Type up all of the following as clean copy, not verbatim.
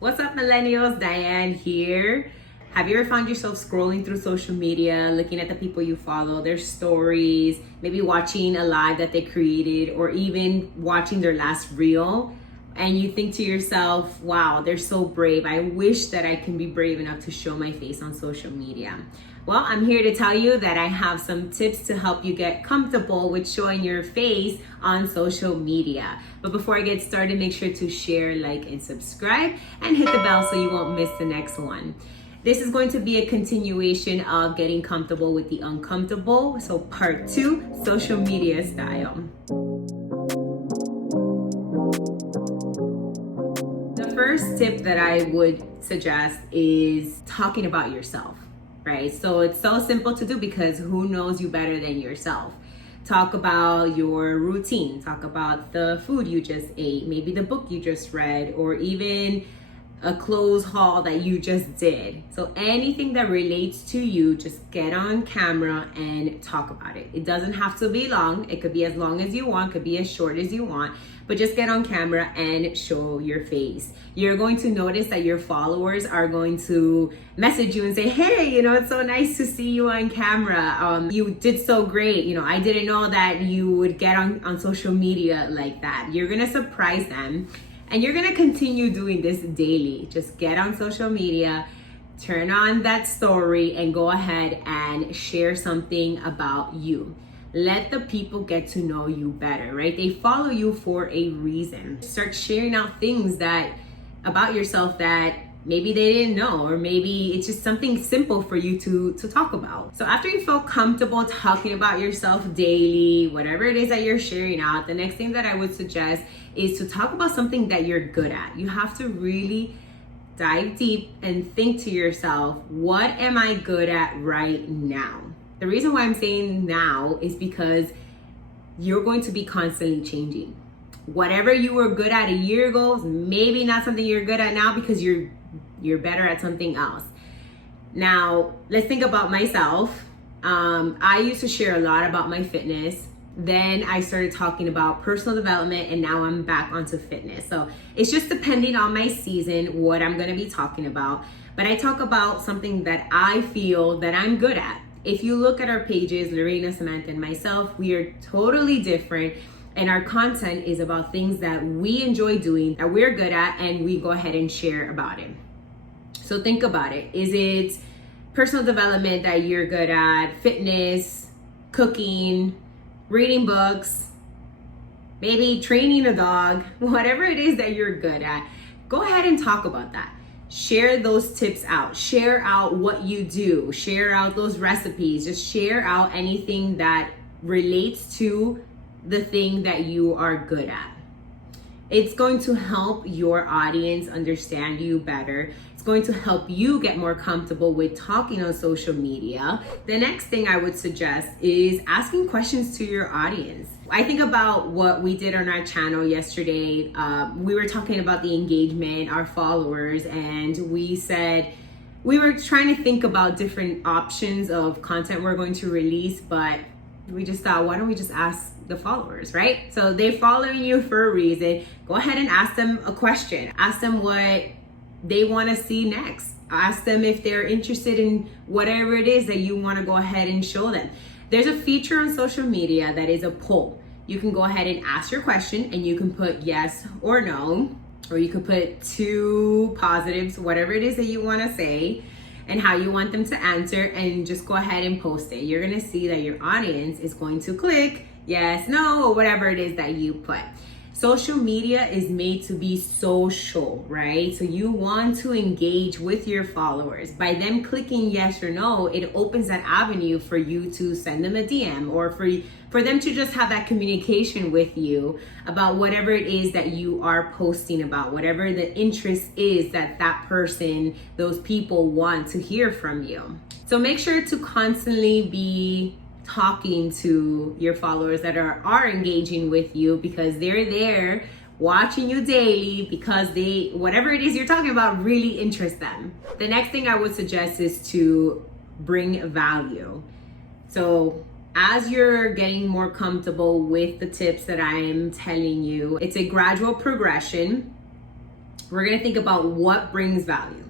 What's up, millennials? Diane here. Have you ever found yourself scrolling through social media, looking at the people you follow, their stories, maybe watching a live that they created, or even watching their last reel? And you think to yourself, wow, they're so brave. I wish that I can be brave enough to show my face on social media. Well, I'm here to tell you that I have some tips to help you get comfortable with showing your face on social media. But before I get started, make sure to share, like, and subscribe, and hit the bell so you won't miss the next one. This is going to be a continuation of getting comfortable with the uncomfortable. So part 2, social media style. The first tip that I would suggest is talking about yourself, right? So it's so simple to do because who knows you better than yourself? Talk about your routine, talk about the food you just ate, maybe the book you just read, or even a clothes haul that you just did. So anything that relates to you, just get on camera and talk about it. It doesn't have to be long. It could be as long as you want, could be as short as you want, but just get on camera and show your face. You're going to notice that your followers are going to message you and say, hey, it's so nice to see you on camera. You did so great. I didn't know that you would get on social media like that. You're gonna surprise them. And you're gonna continue doing this daily. Just get on social media, turn on that story, and go ahead and share something about you. Let the people get to know you better, right? They follow you for a reason. Start sharing out things about yourself that maybe they didn't know, or maybe it's just something simple for you to talk about. So after you feel comfortable talking about yourself daily, whatever it is that you're sharing out, the next thing that I would suggest is to talk about something that you're good at. You have to really dive deep and think to yourself, what am I good at right now? The reason why I'm saying now is because you're going to be constantly changing. Whatever you were good at a year ago is maybe not something you're good at now because you're better at something else. Now, let's think about myself. I used to share a lot about my fitness. Then I started talking about personal development, and now I'm back onto fitness. So it's just depending on my season, what I'm gonna be talking about. But I talk about something that I feel that I'm good at. If you look at our pages, Lorena, Samantha, and myself, we are totally different. And our content is about things that we enjoy doing, that we're good at, and we go ahead and share about it. So think about it. Is it personal development that you're good at, fitness, cooking, reading books, maybe training a dog, whatever it is that you're good at? Go ahead and talk about that. Share those tips out. Share out what you do. Share out those recipes. Just share out anything that relates to the thing that you are good at. It's going to help your audience understand you better. It's going to help you get more comfortable with talking on social media. The next thing I would suggest is asking questions to your audience. I think about what we did on our channel yesterday. We were talking about the engagement, our followers, and we said we were trying to think about different options of content we're going to release, but we just thought, why don't we just ask the followers, right? So they're following you for a reason. Go ahead and ask them a question. Ask them what they want to see next. Ask them if they're interested in whatever it is that you want to go ahead and show them. There's a feature on social media that is a poll. You can go ahead and ask your question, and you can put yes or no, or you can put 2 positives, whatever it is that you want to say and how you want them to answer, and just go ahead and post it. You're gonna see that your audience is going to click yes, no, or whatever it is that you put. Social media is made to be social, right? So you want to engage with your followers. By them clicking yes or no, it opens that avenue for you to send them a DM, or for them to just have that communication with you about whatever it is that you are posting about, whatever the interest is that person, those people want to hear from you. So make sure to constantly be talking to your followers that are engaging with you, because they're there watching you daily because whatever it is you're talking about really interests them. The next thing I would suggest is to bring value. So as you're getting more comfortable with the tips that I am telling you, it's a gradual progression. we're gonna think about what brings value.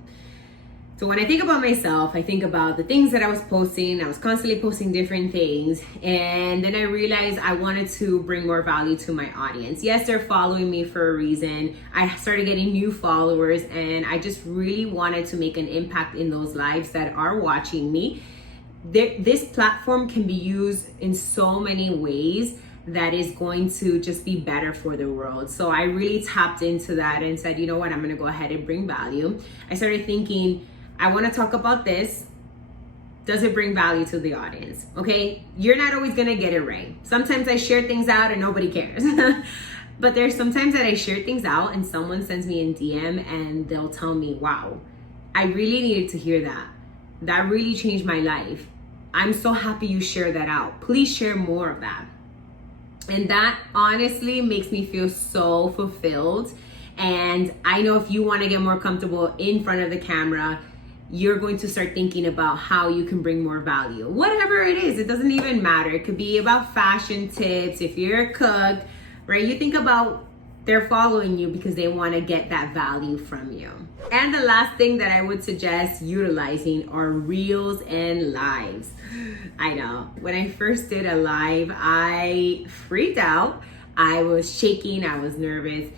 So when I think about myself, I think about the things that I was posting. I was constantly posting different things. And then I realized I wanted to bring more value to my audience. Yes, they're following me for a reason. I started getting new followers, and I just really wanted to make an impact in those lives that are watching me. This platform can be used in so many ways that is going to just be better for the world. So I really tapped into that and said, you know what, I'm gonna go ahead and bring value. I started thinking, I wanna talk about this. Does it bring value to the audience? Okay, you're not always gonna get it right. Sometimes I share things out and nobody cares. But there's sometimes that I share things out and someone sends me in DM and they'll tell me, wow, I really needed to hear that. That really changed my life. I'm so happy you shared that out. Please share more of that. And that honestly makes me feel so fulfilled. And I know if you want to get more comfortable in front of the camera, you're going to start thinking about how you can bring more value. Whatever it is, it doesn't even matter. It could be about fashion tips. If you're a cook, right? You think about they're following you because they want to get that value from you. And the last thing that I would suggest utilizing are reels and lives. I know, when I first did a live, I freaked out. I was shaking, I was nervous.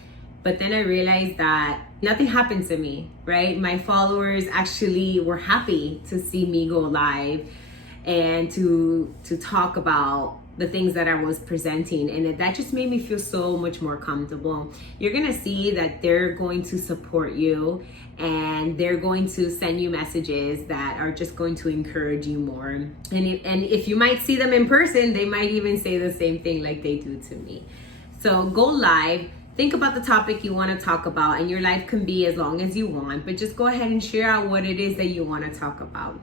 But then I realized that nothing happened to me, right? My followers actually were happy to see me go live and to talk about the things that I was presenting, and that just made me feel so much more comfortable. You're gonna see that they're going to support you and they're going to send you messages that are just going to encourage you more. And if you might see them in person, they might even say the same thing like they do to me. So go live. Think about the topic you want to talk about, and your life can be as long as you want, but just go ahead and share out what it is that you want to talk about.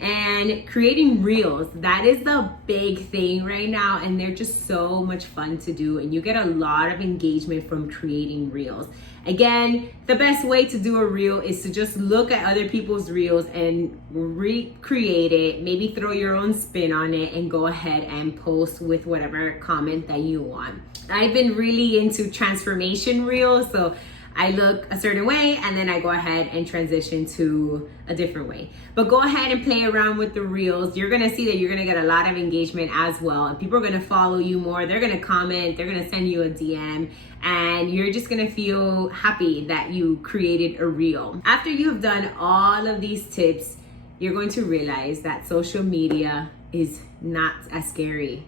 And creating reels, that is the big thing right now, and they're just so much fun to do, and you get a lot of engagement from creating reels. Again, the best way to do a reel is to just look at other people's reels and recreate it, maybe throw your own spin on it, and go ahead and post with whatever comment that you want. I've been really into transformation reels, so I look a certain way and then I go ahead and transition to a different way. But go ahead and play around with the reels. You're gonna see that you're gonna get a lot of engagement as well. And people are gonna follow you more. They're gonna comment, they're gonna send you a DM, and you're just gonna feel happy that you created a reel. After you've done all of these tips, you're going to realize that social media is not as scary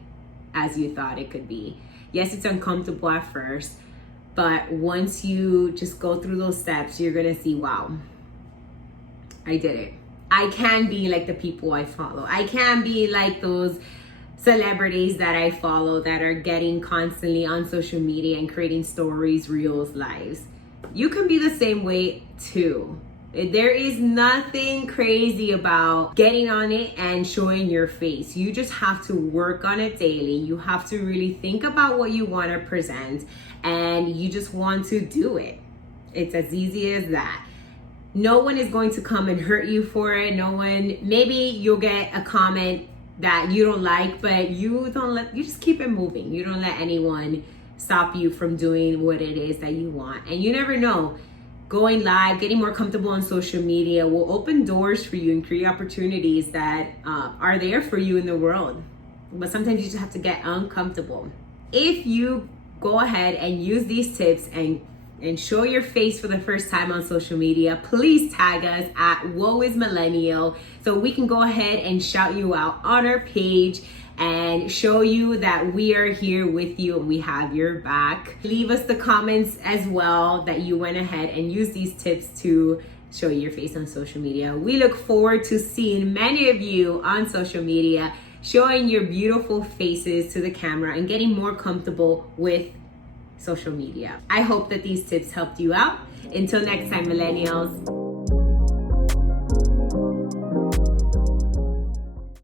as you thought it could be. Yes, it's uncomfortable at first, but once you just go through those steps, you're gonna see, wow, I did it. I can be like the people I follow. I can be like those celebrities that I follow that are getting constantly on social media and creating stories, reels, lives. You can be the same way too. There is nothing crazy about getting on it and showing your face. You just have to work on it daily. You have to really think about what you want to present, and you just want to do it. It's as easy as that. No one is going to come and hurt you for it. No one, maybe you'll get a comment that you don't like, but you just keep it moving. You don't let anyone stop you from doing what it is that you want. And you never know, going live, getting more comfortable on social media will open doors for you and create opportunities that are there for you in the world. But sometimes you just have to get uncomfortable. If you go ahead and use these tips and show your face for the first time on social media, please tag us at WhoisMillennial so we can go ahead and shout you out on our page and show you that we are here with you and we have your back. Leave us the comments as well that you went ahead and used these tips to show your face on social media. We look forward to seeing many of you on social media, showing your beautiful faces to the camera and getting more comfortable with social media. I hope that these tips helped you out. Until next time, millennials.